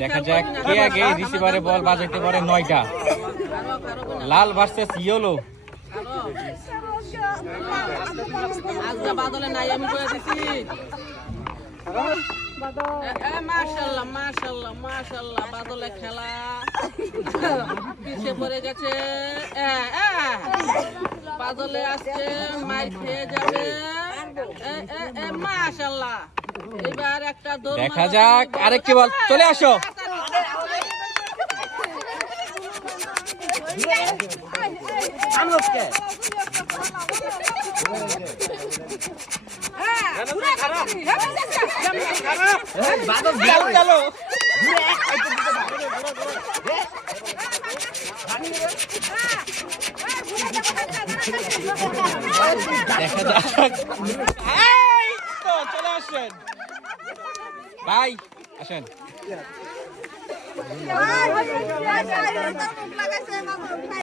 দেখা যাক কে আগে রিসিভারে বল বাজাইতে পারে 9টা। লাল ভার্সেস ইয়েলো। আজকে বাদলে নাই আমি কয়ে দিছি। মাশাআল্লাহ মাশাআল্লাহ মাশাআল্লাহ বাদলে খেলা পিছে পড়ে গেছে। বাদলে আসছে মার খেয়ে যাবে। মাশাআল্লাহ এবার একটা দৌড় দেখা যাক আরেকটি বল চলে আসো। দেখা যাক চলে আসেন ভাই আসেন।